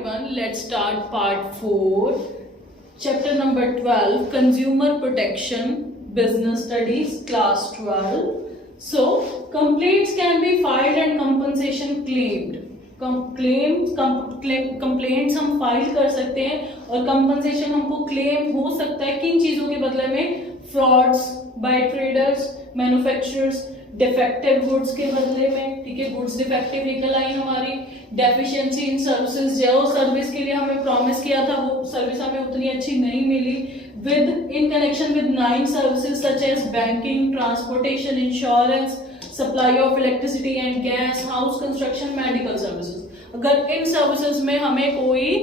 everyone, let's start part 4, chapter number 12, Consumer Protection, Business Studies, class 12. So, complaints can be filed and compensation claimed. Complaints हम file कर सकते हैं और compensation हमको claim हो सकता है किन चीजों के बदले में? Frauds by traders, manufacturers, defective goods के बदले में, ठीक है, गुड्स डिफेक्टिव निकल आई हमारी, डेफिशिएंसी इन सर्विसेज, जो सर्विस के लिए हमें प्रॉमिस किया था वो सर्विस हमें उतनी अच्छी नहीं मिली, with in connection with 9 services such as banking, transportation, insurance, supply of electricity and gas, house construction, medical services. अगर इन सर्विसेज में हमें कोई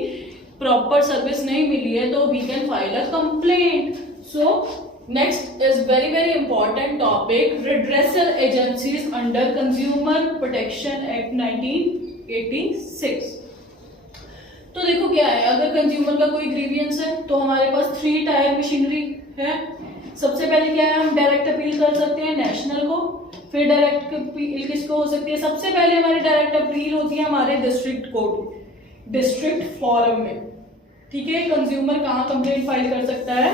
प्रॉपर सर्विस नहीं मिली है तो we can file a complaint. So next is very important topic, redressal agencies under consumer protection act 1986। तो देखो क्या है, अगर कंज्यूमर का कोई ग्रीवियंस है तो हमारे पास 3 टायर मशीनरी है। सबसे पहले क्या है, हम डायरेक्ट अपील कर सकते हैं नेशनल को, फिर डायरेक्ट अपील किसको हो सकती है? सबसे पहले हमारी डायरेक्ट अपील होती है हमारे डिस्ट्रिक्ट कोर्ट, डिस्ट्रिक्ट फोरम में, ठीक है। कंज्यूमर कहाँ कंप्लेंट फाइल कर सकता है?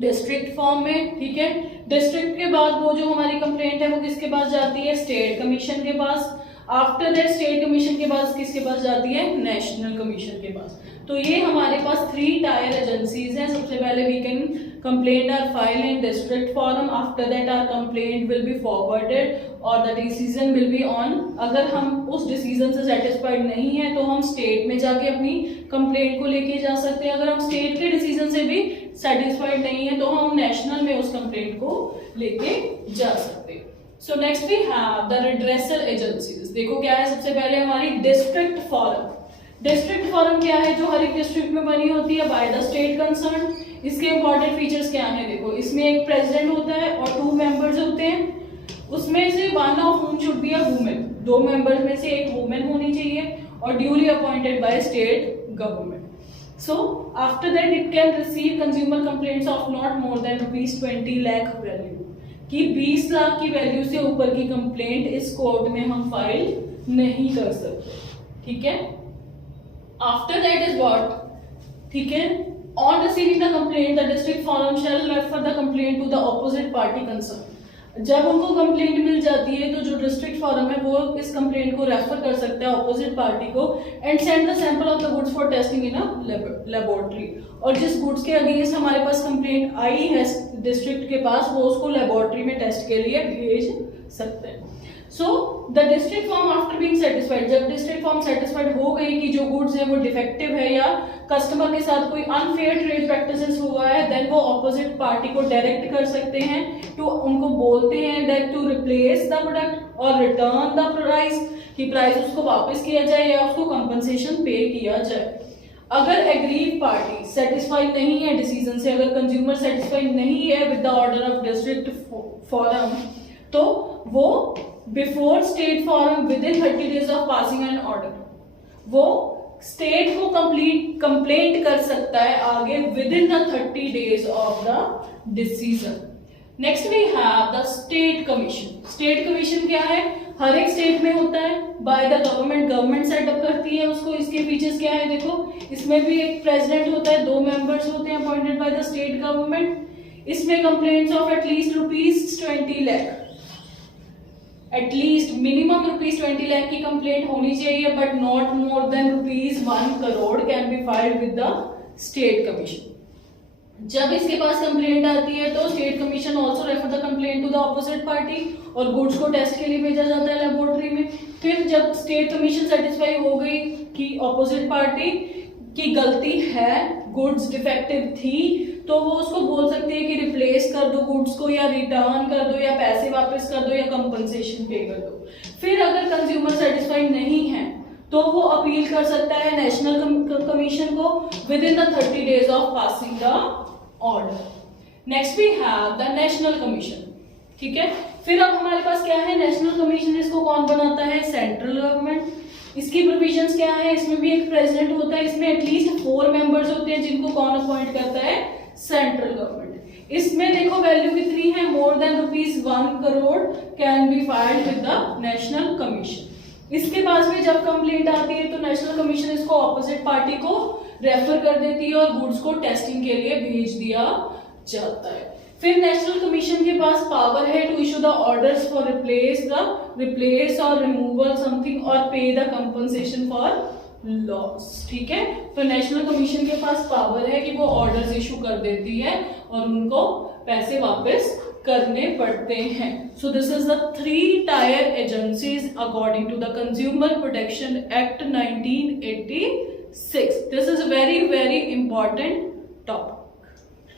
डिस्ट्रिक्ट फॉर्म में, ठीक है। डिस्ट्रिक्ट के बाद वो जो हमारी कंप्लेंट है वो किसके पास जाती है? स्टेट कमीशन के पास। आफ्टर दैट स्टेट कमीशन के पास किसके पास जाती है? नेशनल कमीशन के पास। तो ये हमारे पास 3 टायर एजेंसीज हैं। सबसे पहले we can complaint are file in district forum, after that are complaint will be forwarded और the decision will be on. अगर हम उस डिसीजन से सेटिस्फाइड नहीं है तो हम स्टेट में जाके अपनी कंप्लेंट को लेके जा सकते हैं। अगर हम स्टेट के डिसीजन से भी सेटिस्फाइड नहीं है तो हम नेशनल में उस कंप्लेंट को लेके जा सकते हैं। So next we have the redressal agencies. देखो क्या है, सबसे पहले हमारी डिस्ट्रिक्ट फॉरम। डिस्ट्रिक्ट फॉरम क्या है? जो हर एक डिस्ट्रिक्ट में बनी होती है बाय द स्टेट कंसर्न। इसके इंपॉर्टेंट फीचर्स क्या हैं? देखो, इसमें एक प्रेसिडेंट होता है और 2 मेंबर्स होते हैं। उसमें से 1 of whom should be a women, 2 members में से एक वुमेन होनी चाहिए और duly appointed by state government. So after that it can receive consumer complaints of not more then ₹20 lakh value, कि 20 लाख की वैल्यू से ऊपर की कंप्लेंट इस कोर्ट में हम फाइल नहीं कर सकते, ठीक है। आफ्टर दैट इज व्हाट, ठीक है, on receiving the complaint the district forum shall refer the complaint to the opposite party concern. जब उनको कंप्लेंट मिल जाती है तो जो डिस्ट्रिक्ट फोरम है वो इस कंप्लेंट को रेफर कर सकता है ऑपोजिट पार्टी को and send the sample of the goods for testing in a laboratory. और जिस गुड्स के अगेंस्ट हमारे पास कंप्लेंट आई है डिस्ट्रिक्ट के पास, वो उसको लेबोरेटरी में टेस्ट के लिए भेज सकते हैं। So the district form after being satisfied, जब डिस्ट्रिक्ट फॉर्म सेटिस्फाइड हो गई कि जो गुड्स है वो डिफेक्टिव है या कस्टमर के साथ कोई अनफेयर ट्रेड प्रैक्टिसेस हुआ है, देन वो ऑपोजिट पार्टी को डायरेक्ट कर सकते हैं तो उनको बोलते हैं that to replace the product और रिटर्न द प्राइस, कि प्राइस उसको वापस किया जाए या उसको कंपनसेशन पे किया जाए। अगर एग्रीड पार्टी सेटिस्फाइड नहीं है डिसीजन से, अगर कंज्यूमर सेटिस्फाइड नहीं है with the order of district forum, तो वो before state forum within 30 days of passing an order, वो स्टेट को कंप्लेंट कर सकता है आगे with in the 30 days of the decision. Next we have the state commission. State commission क्या है? हर एक स्टेट में होता है by the government, government set up करती है उसको। इसके फीचर्स क्या है? देखो, इसमें भी एक प्रेसिडेंट होता है, 2 मेंबर्स होते हैं appointed by the state government. इसमें complaints of at least ₹20 lakh, at least minimum ₹20 lakh की कंप्लेंट होनी चाहिए, but not more than ₹1 crore can be filed with the state commission. जब इसके पास कंप्लेंट आती है तो state commission also refer the complaint to the opposite party और गुड्स को टेस्ट के लिए भेजा जाता है लेबोरेटरी में। फिर जब स्टेट कमीशन सेटिस्फाई हो गई कि ऑपोजिट पार्टी की गलती है, गुड्स डिफेक्टिव थी, तो वो उसको बोल सकती है कि रिप्लेस कर दो गुड्स को या रिटर्न कर दो या पैसे वापस कर दो या कंपनसेशन पे कर दो। फिर अगर कंज्यूमर सेटिस्फाइड नहीं है तो वो अपील कर सकता है नेशनल कमीशन को with in the 30 days of passing the order. Next we have the national commission, ठीक है। फिर अब हमारे पास क्या है? National commission. इसको कौन बनाता है? Central government. इसकी प्रोविजंस क्या है? इसमें भी एक प्रेसिडेंट होता है, इसमें एटलीस्ट 4 मेंबर्स होते हैं जिनको कौन अपॉइंट करता है? Central government. इसमें देखो वैल्यू कितनी है? मोर than ₹1 crore can be filed with the national commission. इसके पास में जब कंप्लेंट आती है तो नेशनल कमीशन इसको अपोजिट पार्टी को रेफर कर देती है और गुड्स को टेस्टिंग के लिए भेज दिया जाता है। फिर नेशनल कमीशन के पास पावर है to issue the orders for replace और रिमूवल समथिंग और pay the compensation for loss. ठीक है, तो नेशनल कमीशन के पास पावर है कि वो ऑर्डर्स इशू कर देती है और उनको पैसे वापस करने पड़ते हैं। So this is the 3 tier agencies according to the consumer protection act 1986। This is very very important topic.